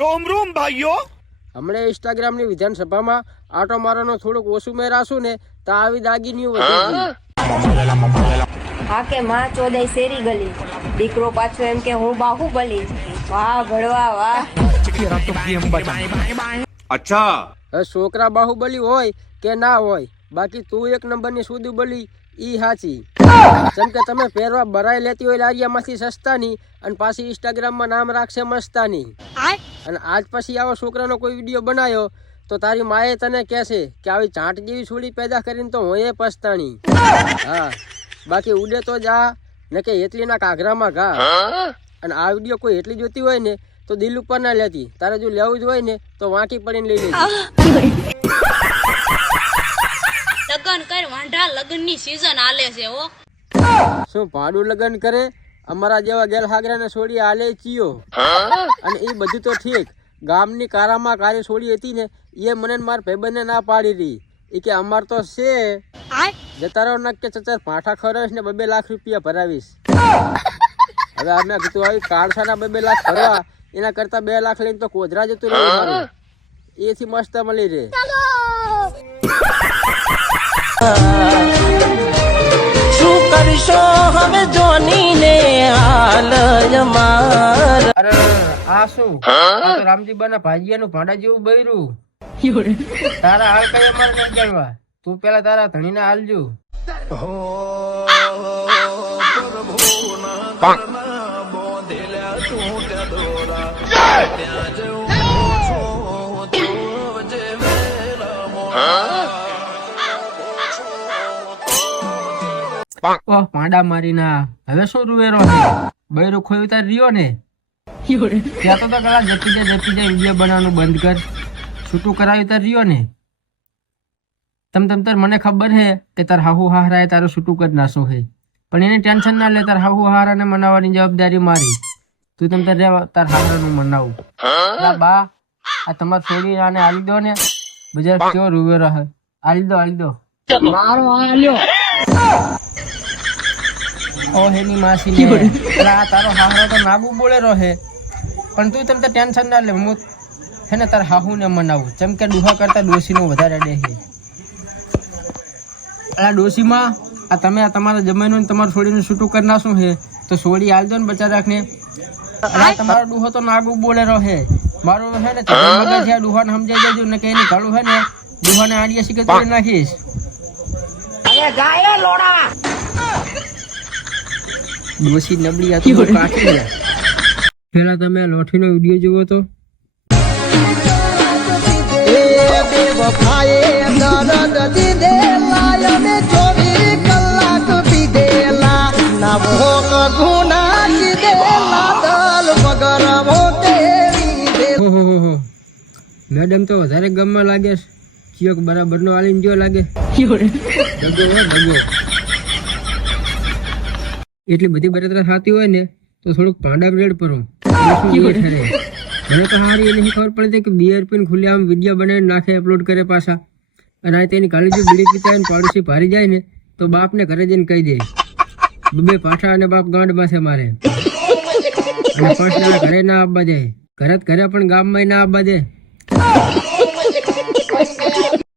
તો અમરૂમ ભાઈઓ. હમણે ઇન્સ્ટાગ્રામની વિધાનસભામાં આટો મારવાનો થોડુંક ઓછું મેરાશું ને તો આવી દાગીની હા? કે માં ચોદય શેરી ગલી. દીકરો પાછો એમ કે હું બાહુ વાહ ભળવા વાહ. અચ્છા. છોકરા બાહુબલી હોય કે ના હોય બાકી તું એક નંબરની સુદી બલી ઈ હાચી. જેમ કે તમે પહેરવા બરાઈ લેતી હોય લારિયામાંથી સસ્તાની અને પાછી ઇન્સ્ટાગ્રામમાં નામ રાખશે મસ્તાની. અને આજ પછી આવો છોકરાનો કોઈ વીડિયો બનાવ્યો તો તારી માએ તને કહેશે કે આવી ચાંટ જેવી છોડી પેદા કરીને તો હું એ પસ્તાણી. હા બાકી ઉડે તો જા ને કે એટલીના કાઘરામાં ઘા. અને આ વીડિયો કોઈ એટલી જોતી હોય ને તો દિલ ઉપર ના લેતી. તારે જો લેવું જ હોય ને તો વાંકી પડીને લઈ લેજે. લગન કર વાંઢા લગનની સીઝન આલે છે હો. શું ભાડું લગ્ન કરે? અમારા જેવા ગેલ હાગરાને છોડી આલે ચિયો. અને એ બધું તો ઠીક. ગામની કારામાં કારી છોડી હતી ને એ મને મારા ભાઈબંધને ના પાડી રહી એ કે અમાર તો છે. જતા રહો નક ચચર પાઠા ખરાવીશ ને બબે લાખ રૂપિયા ભરાવીશ. હવે અમે કીધું આવી કાળસાના બબે લાખ ભરવા એના કરતા બે લાખ લઈને તો કોદરા જતું રહ્યું એથી મસ્ત મળી રહે. કરશો હવે જોનીને હાલ અમાર અરે આ શું? આ તો રામજીબાના ભાજીયાનું ભાંડા જેવું બૈરું. તારા હાલ કઈ અમારે નહીં જાણવા તું પેલા તારા ધણીને હાલજો. ઓહ પાંડા મારી ના હવે શું રૂવેરો? છે બૈરું ખોયું તાર રહ્યો ને? ત્યાં તો તો કલા જતી જાય જતી જાય વીડિયો બનાવવાનું બંધ કર. છૂટું કરાવ્યું તાર રહ્યો ને? તમ તમ તાર મને ખબર હે કે તાર હાહુ હાહરાએ તારું છૂટું કરી નાખો હે. પણ એને ટેન્શન ના લે તાર હાહુ હાહરાને મનાવવાની જવાબદારી મારી. તું તમ તાર રહેવા તાર હાહરાનું મનાવું. બા આ તમાર છોડી આને આલી દો ને. બજાર કેવો રૂવે રહે આલી દો આલી દો. મારો આલ્યો ઓ હેની માસી આ તારો હાહરો તો નાગુ બોલે રહે. પણ તું તમને ટેન્શન ના લે. હું હે ને તારા હાહુ ને મનાવું. જેમ કે ડુહા કરતા ડોશીનો વધારે ડે છે અલા ડોશીમાં આ તમે આ તમારા જમાઈનું ને તમારું છોડીનું છૂટું કરી નાખશું છે તો છોડી આલ દો ને બચા રાખને. તમારો ડુહો તો નાગુ બોલે રહે. મારો હે ને છે સમજાઈ દેજો ને કે એની ગાળું હે ને ડુહાને આડિયા શીખે તોડી નાખીશ. ડોસી નબળી આ તો બહુ ગયા પેલા તમે લોઠીનો વીડિયો જોવો તો. ના મેડમ તો વધારે ગમમાં લાગે છે. ચિયોક બરાબરનો આલીને જો લાગે. એટલી બધી બળતરા થતી હોય ને તો થોડુંક પાંડા બ્રેડ પર. મને તો હારી એ ખબર પડતી કે બિયર પીને ખુલ્લે આમ વીડિયો બનાવીને નાખે અપલોડ કરે પાછા. અને આ તેની કાલે જો બીડી પીતા પાડોશી ભારી જાય ને, તો બાપને ઘરે જઈને કહી દે. બબે પાછા અને બાપ ગાંડ માથે મારે. અને પાછા ઘરે ના આવવા જાય ઘરે ઘરે પણ ગામમાં ના આવવા દે.